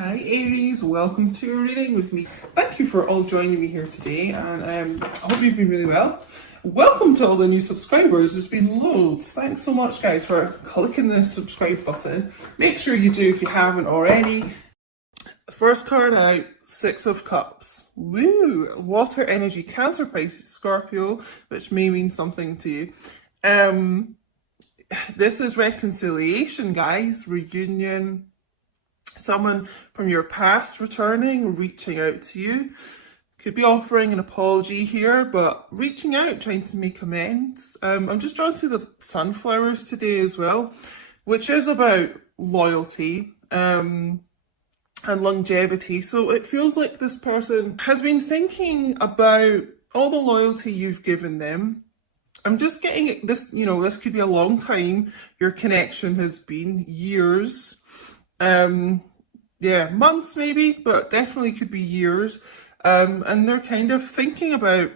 Hi Aries, welcome to a reading with me. Thank you for all joining me here today, and I hope you've been really well. Welcome to all the new subscribers. There's been loads. Thanks so much guys for clicking the subscribe button. Make sure you do if you haven't already. First card out, Six of Cups. Woo! Water energy, Cancer, Pisces, Scorpio, which may mean something to you. This is reconciliation, guys. Reunion. Someone from your past returning, reaching out to you. Could be offering an apology here, but reaching out, trying to make amends. I'm just drawn to the sunflowers today as well, which is about loyalty and longevity. So it feels like this person has been thinking about all the loyalty you've given them. I'm just getting this, this could be a long time. Your connection has been years. Yeah, months maybe, but definitely could be years. And they're kind of thinking about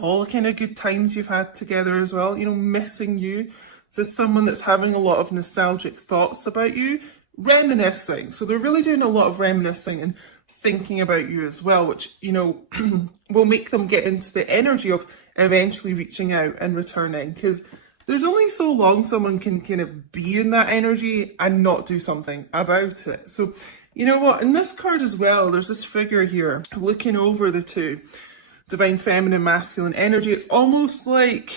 all the kind of good times you've had together as well, missing you. This is someone that's having a lot of nostalgic thoughts about you, reminiscing. So they're really doing a lot of reminiscing and thinking about you as well, which, will make them get into the energy of eventually reaching out and returning, because there's only so long someone can kind of be in that energy and not do something about it. So, you know what? In this card as well, there's this figure here looking over the two. Divine feminine, masculine energy. It's almost like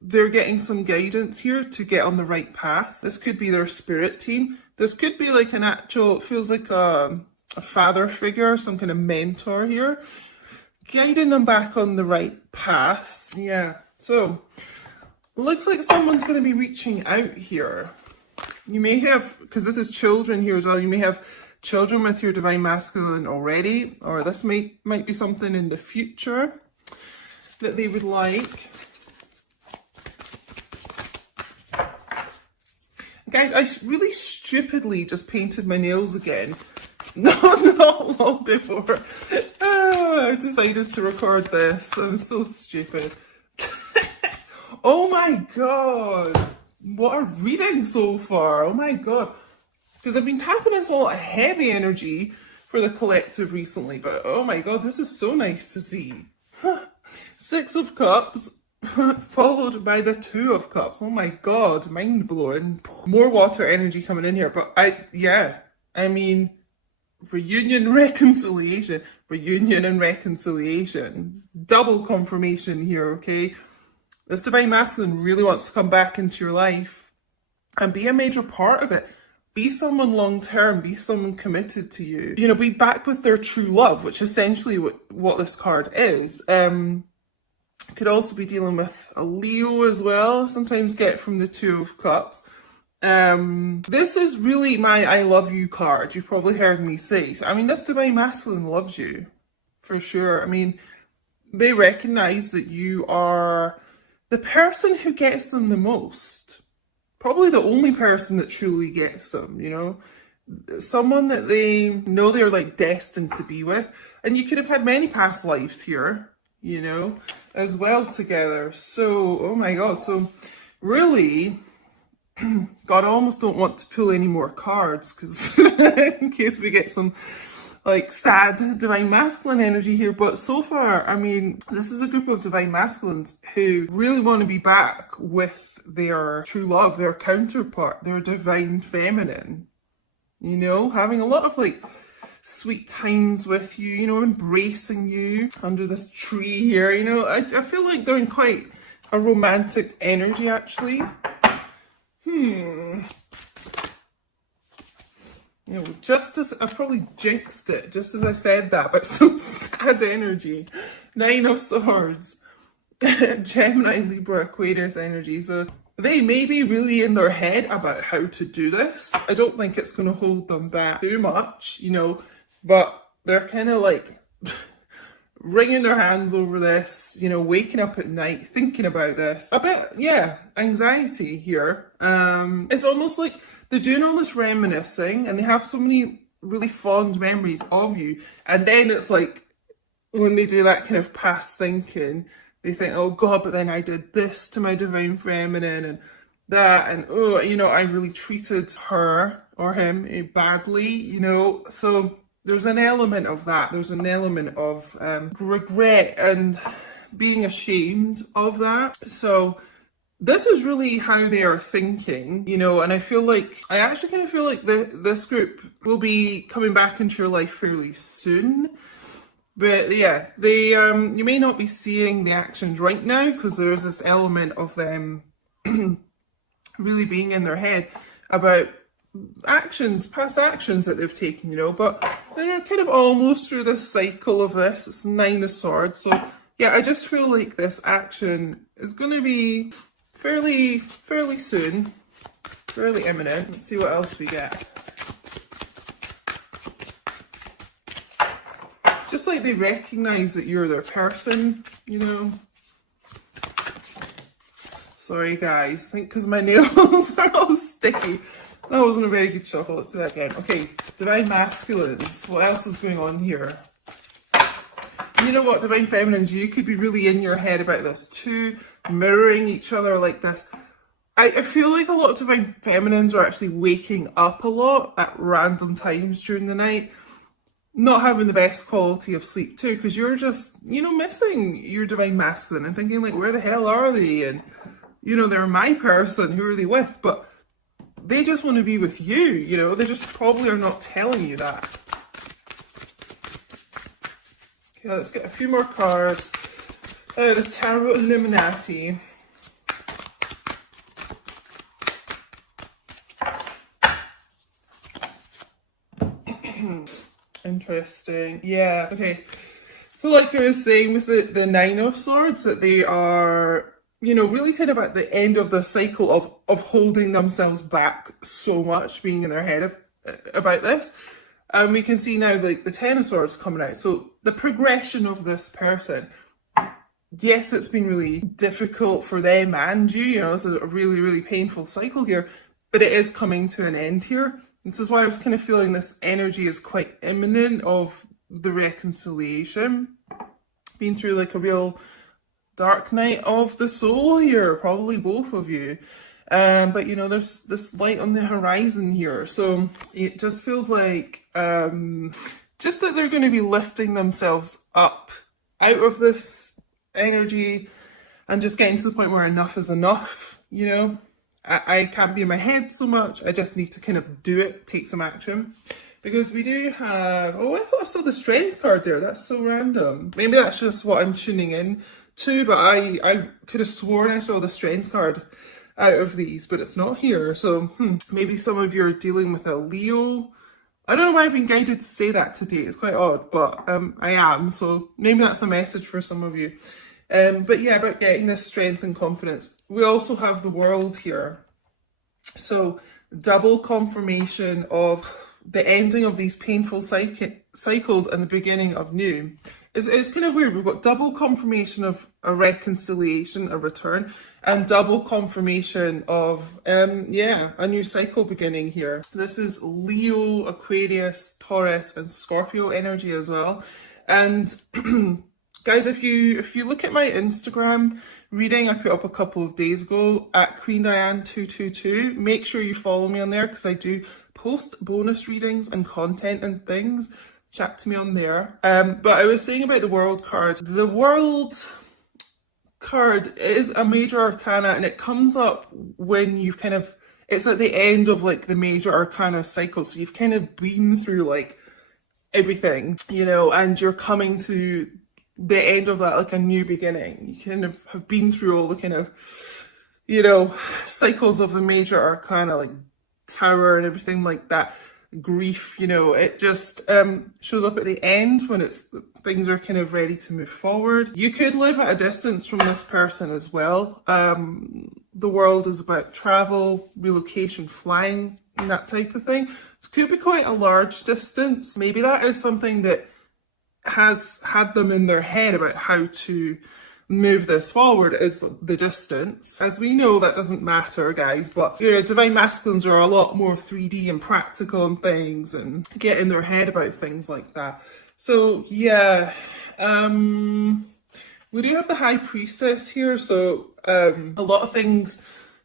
they're getting some guidance here to get on the right path. This could be their spirit team. This could be like an actual, it feels like a father figure, some kind of mentor here, guiding them back on the right path. Yeah, so looks like someone's going to be reaching out here. You may have, because this is children here as well, you may have children with your divine masculine already, or this might be something in the future that they would like. Guys, I really stupidly just painted my nails again. Not long before I decided to record this. I'm so stupid. Oh my god, what a reading so far. Oh my god, because I've been tapping into a lot of heavy energy for the collective recently, but oh my god, this is so nice to see. Six of Cups followed by the Two of Cups. Oh my god, mind blowing. More water energy coming in here, but I mean reunion, reconciliation, reunion and reconciliation, double confirmation here. Okay, this divine masculine really wants to come back into your life and be a major part of it. Be someone long-term, be someone committed to you. Be back with their true love, which is essentially what this card is. Could also be dealing with a Leo as well. Sometimes get from the Two of Cups. This is really my I love you card. You've probably heard me say. So, this divine masculine loves you, for sure. They recognize that you are the person who gets them the most. Probably the only person that truly gets them, Someone that they know they're like destined to be with. And you could have had many past lives here, as well together. So, oh my god. So really, God, I almost don't want to pull any more cards, because in case we get some like sad divine masculine energy here. But so far, this is a group of divine masculines who really want to be back with their true love, their counterpart, their divine feminine, having a lot of like sweet times with you, embracing you under this tree here. I feel like they're in quite a romantic energy actually. Just as I probably jinxed it, just as I said that, but some sad energy. Nine of Swords, Gemini, Libra, Aquarius energy. So they may be really in their head about how to do this. I don't think it's going to hold them back too much, but they're kind of like wringing their hands over this, waking up at night thinking about this. A bit, anxiety here. It's almost like they're doing all this reminiscing and they have so many really fond memories of you. And then it's like, when they do that kind of past thinking, they think, oh god, but then I did this to my divine feminine and that, and oh, I really treated her or him badly, you know. So there's an element of that. There's an element of regret and being ashamed of that. So this is really how they are thinking, you know, and I actually kind of feel like this group will be coming back into your life fairly soon. But yeah, they you may not be seeing the actions right now because there's this element of them really being in their head about past actions that they've taken, you know, but they're kind of almost through this cycle of this. It's Nine of Swords. So yeah, I just feel like this action is going to be fairly soon, fairly imminent. Let's see what else we get. It's just like they recognize that you're their person, you know. Sorry guys, I think because my nails are all sticky. That wasn't a very good shuffle. Let's do that again. Okay, Divine Masculines. What else is going on here? You know what, Divine Feminines, you could be really in your head about this too, mirroring each other like this. I feel like a lot of Divine Feminines are actually waking up a lot at random times during the night, not having the best quality of sleep too, because you're just, you know, missing your Divine Masculine and thinking like, where the hell are they? And, you know, they're my person, who are they with? But they just want to be with you, you know, they just probably are not telling you that. Okay, let's get a few more cards. The Tarot Illuminati. Interesting. Yeah, okay. So like I was saying with the Nine of Swords, that they are, you know, really kind of at the end of the cycle of holding themselves back so much, being in their head about this. And we can see now like the Ten of Swords coming out. So the progression of this person, yes, it's been really difficult for them and you know, it's a really, really painful cycle here, but it is coming to an end here. This is why I was kind of feeling this energy is quite imminent of the reconciliation. Been through like a real dark night of the soul here, probably both of you. But you know, there's this light on the horizon here. So it just feels like just that they're going to be lifting themselves up out of this energy and just getting to the point where enough is enough, you know. I can't be in my head so much. I just need to kind of do it, take some action. Because we do have, oh, I thought I saw the Strength card there. That's so random. Maybe that's just what I'm tuning in to, but I could have sworn I saw the Strength card out of these, but it's not here. So maybe some of you are dealing with a Leo. I don't know why I've been guided to say that today. It's quite odd, but I am. So maybe that's a message for some of you. But yeah, about getting this strength and confidence. We also have the World here. So double confirmation of the ending of these painful cycles and the beginning of new. It's kind of weird. We've got double confirmation of a reconciliation, a return, and double confirmation of, a new cycle beginning here. This is Leo, Aquarius, Taurus, and Scorpio energy as well. And guys, if you look at my Instagram reading I put up a couple of days ago at QueenDiane222, make sure you follow me on there because I do post bonus readings and content and things. Chat to me on there. But I was saying about the World card. The World card is a major arcana and it comes up when you've kind of, it's at the end of like the major arcana cycle. So you've kind of been through like everything, you know, and you're coming to the end of that, like a new beginning. You kind of have been through all the kind of, you know, cycles of the major arcana, like Tower and everything like that. Grief, you know, it just shows up at the end when things are kind of ready to move forward. You could live at a distance from this person as well. The World is about travel, relocation, flying, and that type of thing. It could be quite a large distance. Maybe that is something that has had them in their head about how to move this forward, is the distance. As we know, that doesn't matter, guys, but you know, Divine Masculines are a lot more 3D and practical and things and get in their head about things like that. So yeah, we do have the High Priestess here, so a lot of things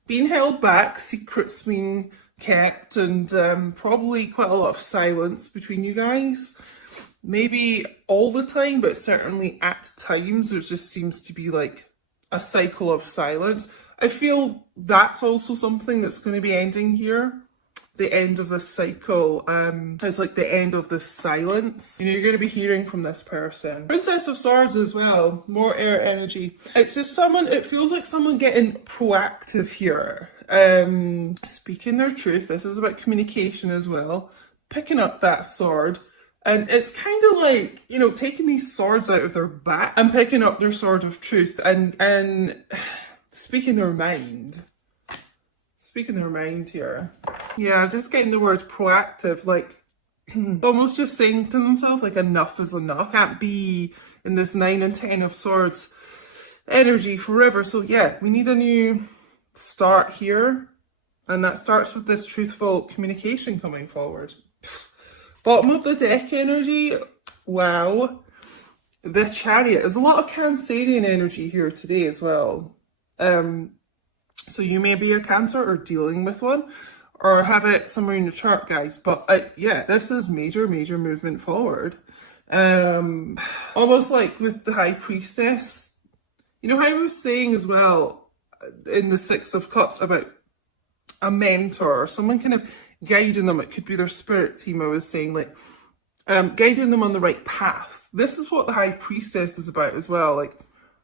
being held back, secrets being kept, and probably quite a lot of silence between you guys. Maybe all the time, but certainly at times there just seems to be like a cycle of silence. I feel that's also something that's going to be ending here. The end of this cycle is like the end of this silence. You know, you're going to be hearing from this person. Princess of Swords as well, more air energy. It's just someone, it feels like someone getting proactive here. Speaking their truth. This is about communication as well. Picking up that sword. And it's kind of like, you know, taking these swords out of their back and picking up their sword of truth and speaking their mind. Speaking their mind here. Yeah, just getting the word proactive, like almost just saying to themselves, like, enough is enough. Can't be in this 9 and 10 of Swords energy forever. So yeah, we need a new start here. And that starts with this truthful communication coming forward. Bottom of the deck energy, wow. The Chariot. There's a lot of Cancerian energy here today as well. So you may be a Cancer or dealing with one, or have it somewhere in your chart, guys. But yeah, this is major movement forward. Almost like with the High Priestess. You know how I was saying as well in the Six of Cups about a mentor or someone kind of guiding them. It could be their spirit team. I was saying, like, guiding them on the right path. This is what the High Priestess is about as well, like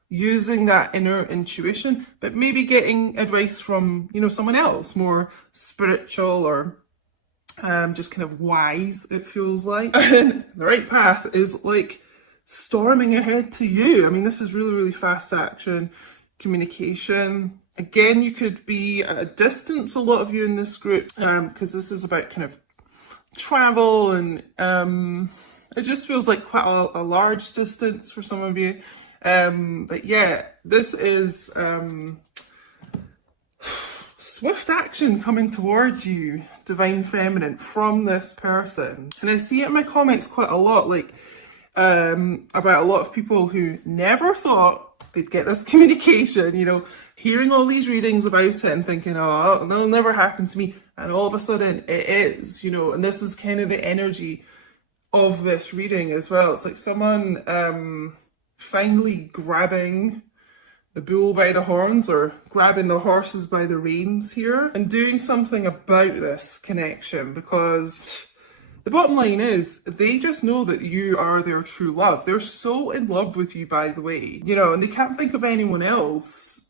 using that inner intuition, but maybe getting advice from, you know, someone else, more spiritual or just kind of wise, it feels like. And the right path is like storming ahead to you. I mean, this is really fast action, communication. Again, you could be at a distance, a lot of you in this group, because this is about kind of travel, and it just feels like quite a large distance for some of you. But yeah, this is swift action coming towards you, Divine Feminine, from this person. And I see it in my comments quite a lot, like about a lot of people who never thought they'd get this communication, you know, hearing all these readings about it and thinking, oh, that'll never happen to me. And all of a sudden it is, you know, and this is kind of the energy of this reading as well. It's like someone finally grabbing the bull by the horns, or grabbing the horses by the reins here, and doing something about this connection, because the bottom line is they just know that you are their true love. They're so in love with you, by the way, you know, and they can't think of anyone else.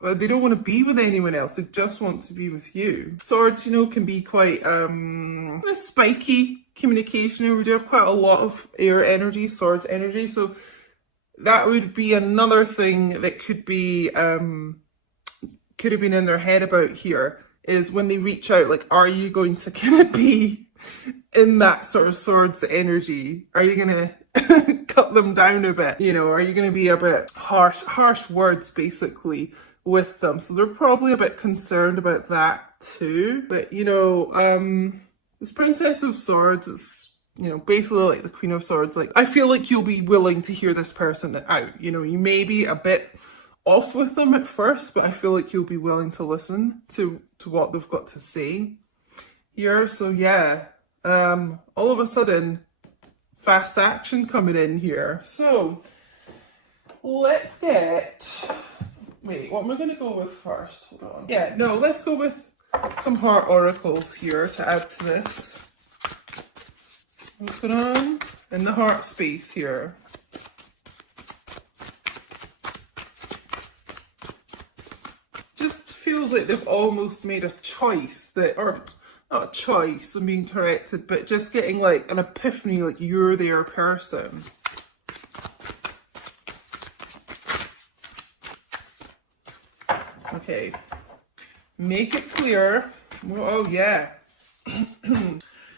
They don't want to be with anyone else. They just want to be with you. Swords, you know, can be quite a spiky communication. We do have quite a lot of air energy, swords energy. So that would be another thing that could be could have been in their head about here, is when they reach out, like, are you going to kind of be in that sort of swords energy? Are you going to cut them down a bit? You know, are you going to be a bit harsh words basically with them? So they're probably a bit concerned about that too. But, you know, this Princess of Swords is, you know, basically like the Queen of Swords. Like, I feel like you'll be willing to hear this person out. You know, you may be a bit off with them at first, but I feel like you'll be willing to listen to what they've got to say here. So yeah, all of a sudden, fast action coming in here. So let's get, wait, what am I going to go with first? Hold on. Yeah, no, let's go with some heart oracles here to add to this. What's going on in the heart space here? Just feels like they've almost made a choice that, or not a choice, I'm being corrected, but just getting like an epiphany, like you're their person. Okay, make it clear. Oh yeah.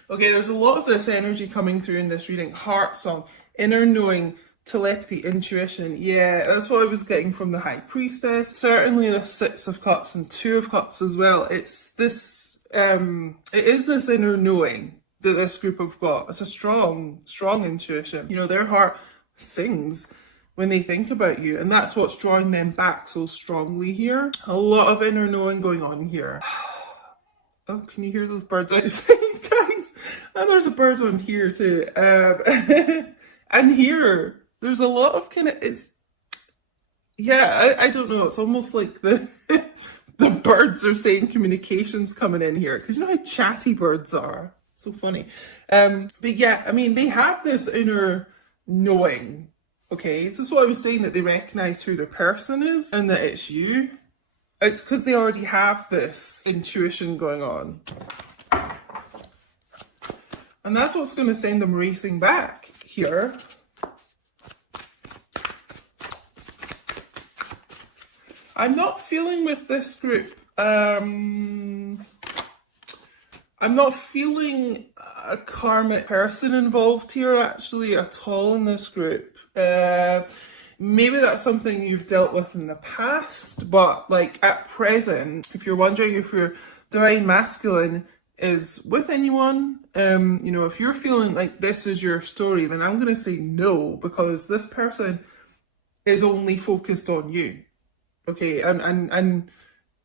Okay, there's a lot of this energy coming through in this reading. Heart song, inner knowing, telepathy, intuition. Yeah, that's what I was getting from the High Priestess. Certainly the Six of Cups and Two of Cups as well. It's this, it is this inner knowing that this group have got. It's a strong intuition. You know, their heart sings when they think about you, and that's what's drawing them back so strongly here. A lot of inner knowing going on here. Oh, can you hear those birds outside, guys? And there's a bird on here too. And here, there's a lot of kind of, it's, yeah, I don't know. It's almost like the the birds are saying communications coming in here. Because you know how chatty birds are? So funny. But yeah, I mean, they have this inner knowing. Okay, this is what I was saying, that they recognize who their person is and that it's you. It's because they already have this intuition going on. And that's what's going to send them racing back here. I'm not feeling with this group. I'm not feeling a karmic person involved here actually at all in this group. Maybe that's something you've dealt with in the past, but like at present, if you're wondering if your divine masculine is with anyone, you know, if you're feeling like this is your story, then I'm going to say no, because this person is only focused on you. Okay, and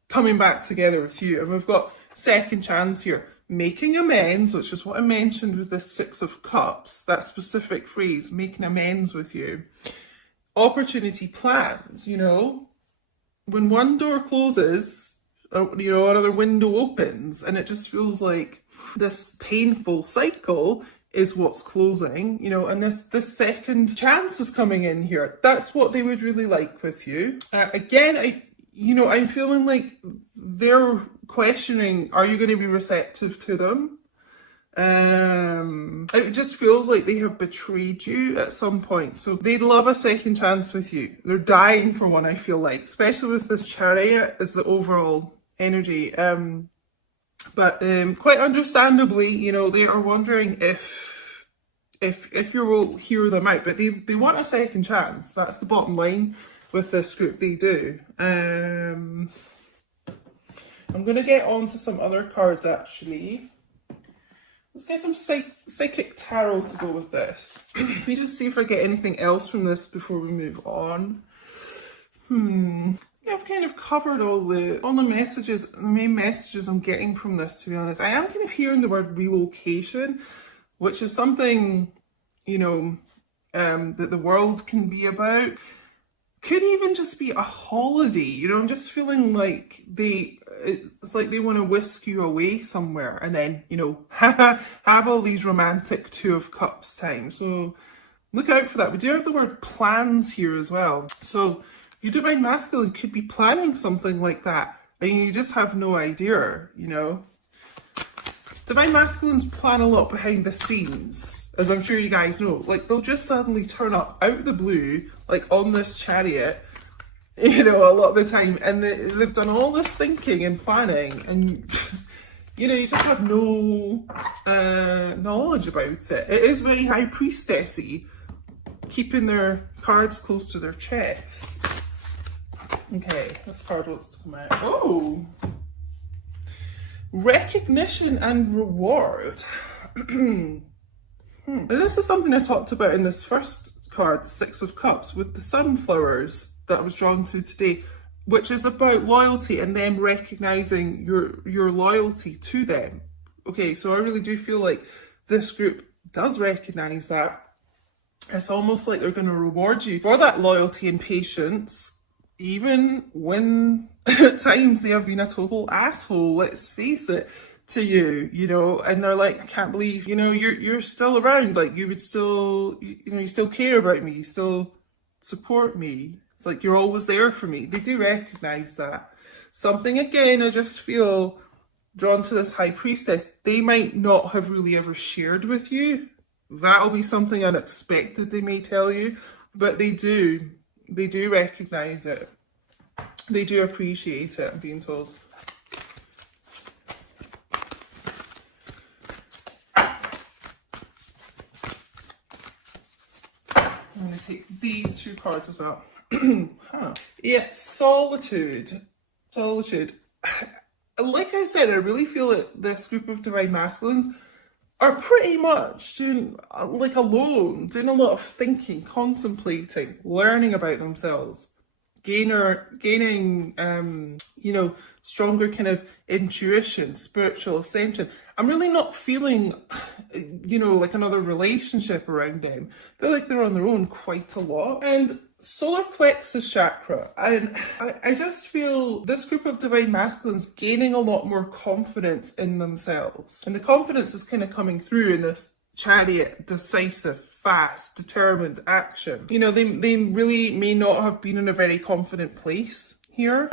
coming back together with you. And we've got second chance here. Making amends, which is what I mentioned with this Six of Cups, that specific phrase, making amends with you. Opportunity plans, you know. When one door closes, you know, another window opens, and it just feels like this painful cycle is what's closing, you know, and this second chance is coming in here. That's what they would really like with you. Again, I'm feeling like they're questioning, are you going to be receptive to them? It just feels like they have betrayed you at some point. So they'd love a second chance with you. They're dying for one, I feel like, especially with this Chariot as the overall energy. But quite understandably, you know, they are wondering if you will hear them out. But they want a second chance. That's the bottom line with this group. They do. I'm going to get on to some other cards, actually. Let's get some psychic tarot to go with this. Let me just see if I get anything else from this before we move on. I've kind of covered all the messages, the main messages I'm getting from this, to be honest. I am kind of hearing the word relocation, which is something, you know, that the world can be about. Could even just be a holiday, you know. I'm just feeling like it's like they want to whisk you away somewhere and then, you know, have all these romantic Two of Cups time. So look out for that. We do have the word plans here as well. So your divine masculine could be planning something like that and you just have no idea, you know. Divine masculines plan a lot behind the scenes, as I'm sure you guys know. Like, they'll just suddenly turn up out of the blue, like on this Chariot, you know, a lot of the time, and they've done all this thinking and planning, and you know, you just have no knowledge about it. It is very High Priestessy, keeping their cards close to their chest. Okay, this card wants to come out. Oh! Recognition and reward. This is something I talked about in this first card, Six of Cups, with the sunflowers that I was drawn to today, which is about loyalty and them recognizing your loyalty to them. Okay, so I really do feel like this group does recognize that. It's almost like they're going to reward you for that loyalty and patience, even when at times they have been a total asshole, let's face it, to you, you know, and they're like, I can't believe, you know, you're still around, like, you would still, you know, you still care about me, you still support me. It's like you're always there for me. They do recognize that. Something, again, I just feel drawn to this High Priestess. They might not have really ever shared with you. That'll be something unexpected they may tell you, but they do recognize it. They do appreciate it, I'm being told. I'm going to take these two cards as well. Yeah, solitude. Solitude. Like I said, I really feel that this group of divine masculines are pretty much doing, like, alone, doing a lot of thinking, contemplating, learning about themselves. gaining, you know, stronger kind of intuition, spiritual ascension. I'm really not feeling, you know, like another relationship around them. I feel like they're on their own quite a lot. And solar plexus chakra, and I just feel this group of divine masculines gaining a lot more confidence in themselves. And the confidence is kind of coming through in this Chariot, decisive, fast, determined action. You know, they really may not have been in a very confident place here.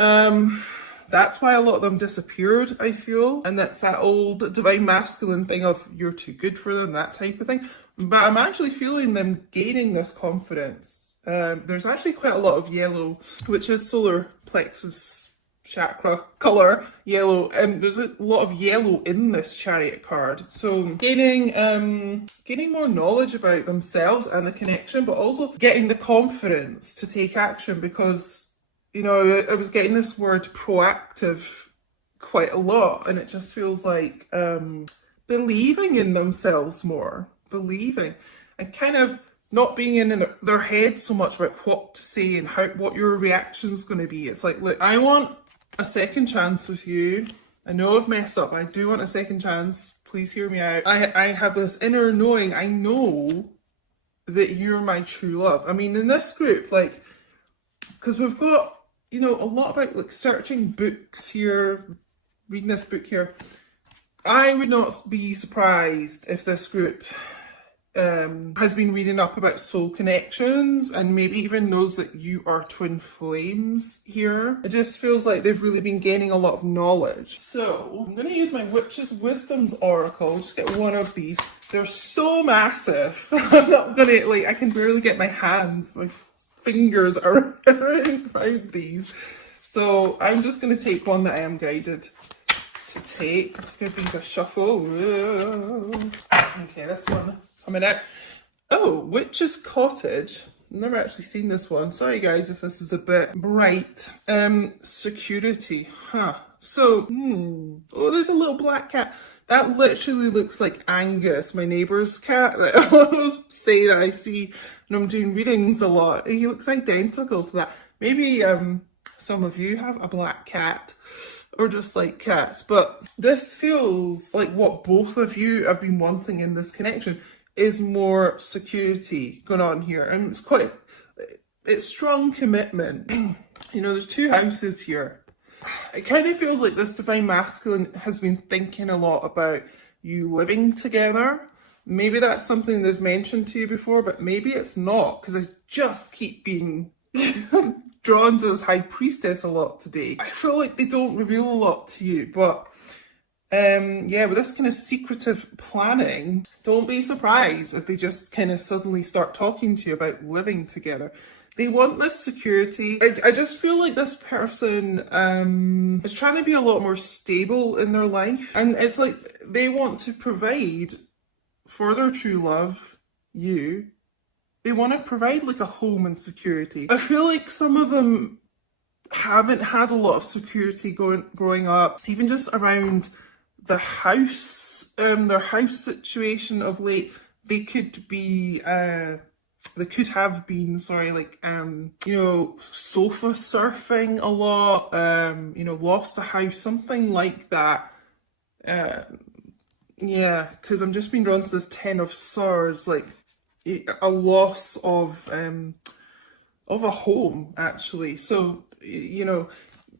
That's why a lot of them disappeared, I feel. And that's that old divine masculine thing of you're too good for them, that type of thing. But I'm actually feeling them gaining this confidence. There's actually quite a lot of yellow, which is solar plexus chakra color, yellow, and there's a lot of yellow in this Chariot card. So gaining more knowledge about themselves and the connection, but also getting the confidence to take action, because, you know, I was getting this word proactive quite a lot, and it just feels like believing in themselves more, believing, and kind of not being in their head so much about what to say and what your reaction's going to be. It's like, look, I want a second chance with you. I know I've messed up. I do want a second chance. Please hear me out. I have this inner knowing. I know that you're my true love. I mean, in this group, like, because we've got, you know, a lot about like searching books here, reading this book here. I would not be surprised if this group has been reading up about soul connections, and maybe even knows that you are twin flames here. It just feels like they've really been gaining a lot of knowledge. So I'm going to use my Witch's Wisdom's Oracle. Just get one of these. They're so massive. I'm not going to, like, I can barely get my hands, my fingers around these. So I'm just going to take one that I am guided to take. Let's give these a shuffle. Okay, this one coming out. Oh, Witch's Cottage. I've never actually seen this one. Sorry guys if this is a bit bright. Security. Huh. So, oh, there's a little black cat. That literally looks like Angus, my neighbour's cat that I always say that I see when I'm doing readings a lot. He looks identical to that. Maybe some of you have a black cat, or just like cats, but this feels like what both of you have been wanting in this connection is more security going on here. And it's strong commitment. You know, there's two houses here. It kind of feels like this divine masculine has been thinking a lot about you living together. Maybe that's something they've mentioned to you before, but maybe it's not, because I just keep being drawn to this High Priestess a lot today. I feel like they don't reveal a lot to you, but yeah, with this kind of secretive planning, don't be surprised if they just kind of suddenly start talking to you about living together. They want this security. I just feel like this person is trying to be a lot more stable in their life, and it's like they want to provide for their true love, you. They want to provide like a home and security. I feel like some of them haven't had a lot of security growing up, even just around the house, their house situation of late. They could be, they could have been, sorry, like, you know, sofa surfing a lot, you know, lost a house, something like that. Yeah, because I'm just being drawn to this Ten of Swords, like a loss of a home, actually. So, you know,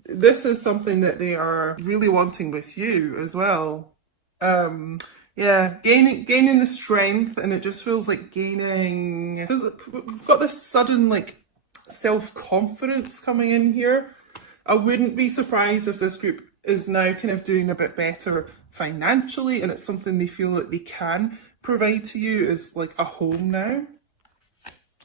this is something that they are really wanting with you as well. Yeah, gaining the strength, and it just feels like gaining. We've got this sudden like self-confidence coming in here. I wouldn't be surprised if this group is now kind of doing a bit better financially, and it's something they feel that they can provide to you as like a home now.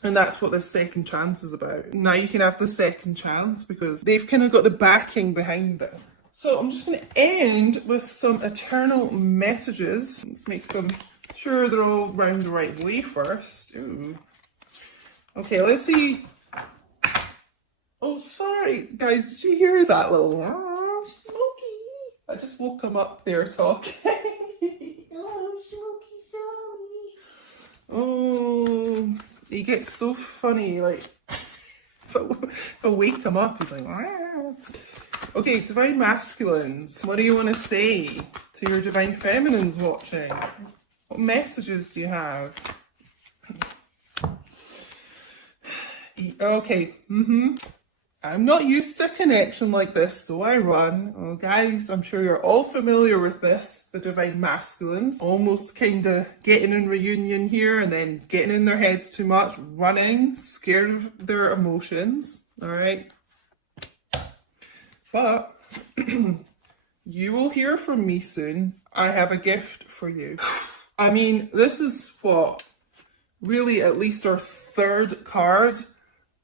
And that's what this second chance is about. Now you can have the second chance because they've kind of got the backing behind them. So I'm just going to end with some eternal messages. Let's make them sure they're all round the right way first. Ooh. Okay, let's see. Oh, sorry, guys. Did you hear that little Smokey? I just woke him up there talking. Oh, Smokey, sorry. Oh. He gets so funny, like, if if I wake him up, he's like, "Wah." Okay, divine masculines. What do you want to say to your divine feminines watching? What messages do you have? Okay, I'm not used to a connection like this, so I run. Oh, guys, I'm sure you're all familiar with this. The divine masculines almost kind of getting in reunion here and then getting in their heads too much, running, scared of their emotions. All right. But you will hear from me soon. I have a gift for you. I mean, this is what, really at least our third card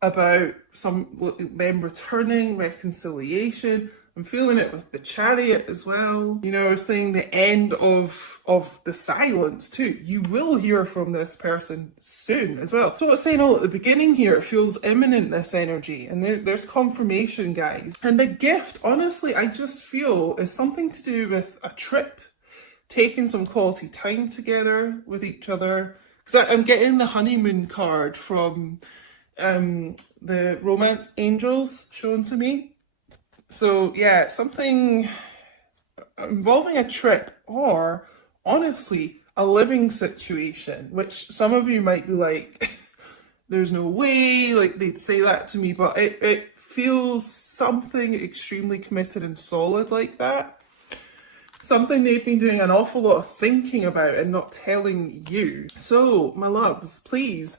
about them returning, reconciliation. I'm feeling it with the Chariot as well. You know, I was saying the end of the silence too. You will hear from this person soon as well. So I was saying all at the beginning here, it feels imminent, this energy, and there's confirmation, guys. And the gift, honestly, I just feel is something to do with a trip, taking some quality time together with each other. Because I'm getting the honeymoon card from the romance angels shown to me. So yeah, something involving a trip or honestly a living situation, which some of you might be like, there's no way, like they'd say that to me, but it feels something extremely committed and solid like that. Something they've been doing an awful lot of thinking about and not telling you. So, my loves, please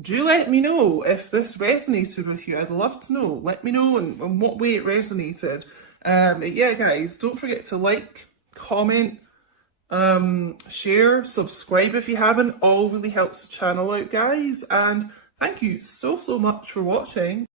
do let me know if this resonated with you. I'd love to know. Let me know in what way it resonated. Yeah, guys, don't forget to like, comment, share, subscribe if you haven't. All really helps the channel out, guys. And thank you so much for watching.